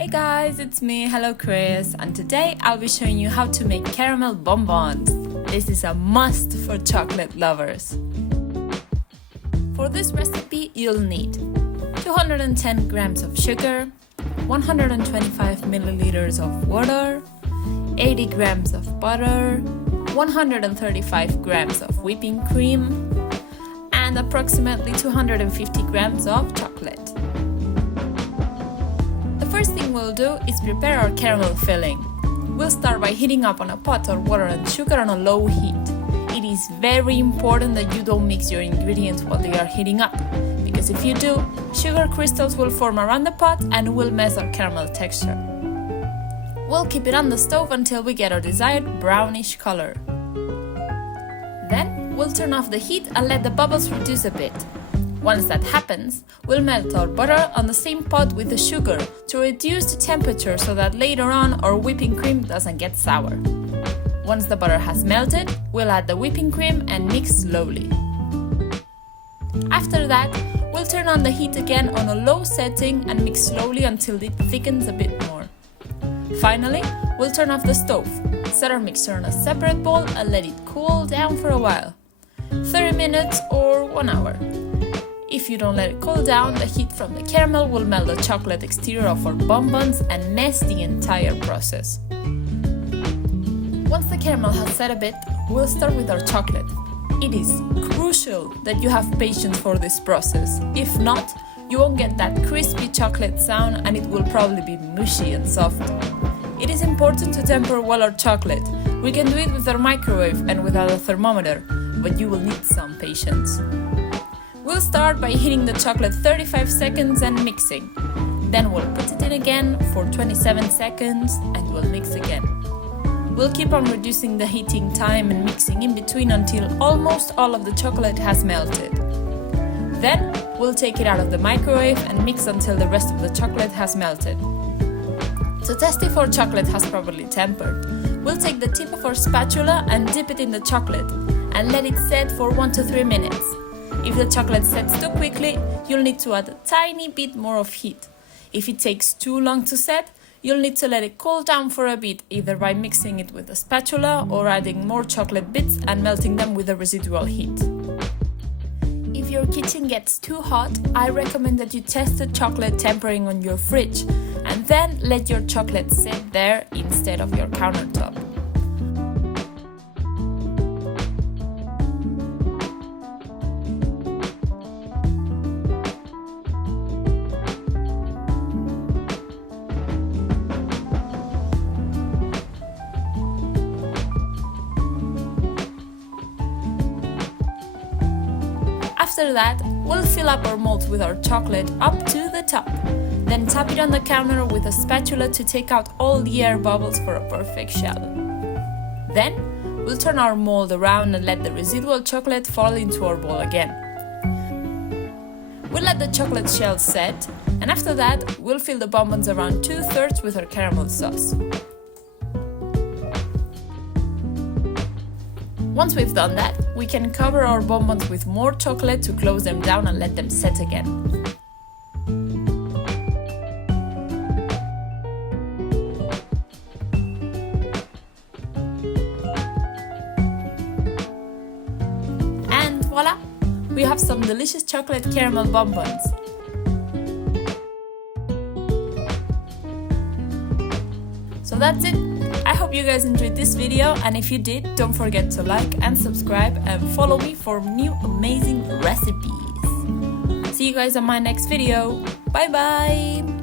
Hey guys, it's me, HelloCris, and today I'll be showing you how to make caramel bonbons. This is a must for chocolate lovers. For this recipe, you'll need 210 grams of sugar, 125 milliliters of water, 80 grams of butter, 135 grams of whipping cream, and approximately 250 grams of chocolate. The first thing we'll do is prepare our caramel filling. We'll start by heating up on a pot or water and sugar on a low heat. It is very important that you don't mix your ingredients while they are heating up, because if you do, sugar crystals will form around the pot and will mess our caramel texture. We'll keep it on the stove until we get our desired brownish color. Then we'll turn off the heat and let the bubbles reduce a bit. Once that happens, we'll melt our butter on the same pot with the sugar to reduce the temperature so that later on our whipping cream doesn't get sour. Once the butter has melted, we'll add the whipping cream and mix slowly. After that, we'll turn on the heat again on a low setting and mix slowly until it thickens a bit more. Finally, we'll turn off the stove, set our mixture on a separate bowl and let it cool down for a while, 30 minutes or 1 hour. If you don't let it cool down, the heat from the caramel will melt the chocolate exterior of our bonbons and mess the entire process. Once the caramel has set a bit, we'll start with our chocolate. It is crucial that you have patience for this process. If not, you won't get that crispy chocolate sound and it will probably be mushy and soft. It is important to temper well our chocolate. We can do it with our microwave and without a thermometer, but you will need some patience. We'll start by heating the chocolate 35 seconds and mixing. Then we'll put it in again for 27 seconds and we'll mix again. We'll keep on reducing the heating time and mixing in between until almost all of the chocolate has melted. Then we'll take it out of the microwave and mix until the rest of the chocolate has melted. To test if our chocolate has properly tempered, we'll take the tip of our spatula and dip it in the chocolate and let it set for 1 to 3 minutes. If the chocolate sets too quickly, you'll need to add a tiny bit more of heat. If it takes too long to set, you'll need to let it cool down for a bit, either by mixing it with a spatula or adding more chocolate bits and melting them with the residual heat. If your kitchen gets too hot, I recommend that you test the chocolate tempering on your fridge and then let your chocolate sit there instead of your countertop. After that, we'll fill up our molds with our chocolate up to the top. Then tap it on the counter with a spatula to take out all the air bubbles for a perfect shell. Then, we'll turn our mold around and let the residual chocolate fall into our bowl again. We'll let the chocolate shell set, and after that, we'll fill the bonbons around 2/3 with our caramel sauce. Once we've done that, we can cover our bonbons with more chocolate to close them down and let them set again. And voila! We have some delicious chocolate caramel bonbons. So that's it. I hope you guys enjoyed this video, and if you did, don't forget to like and subscribe and follow me for new amazing recipes. See you guys on my next video. Bye bye!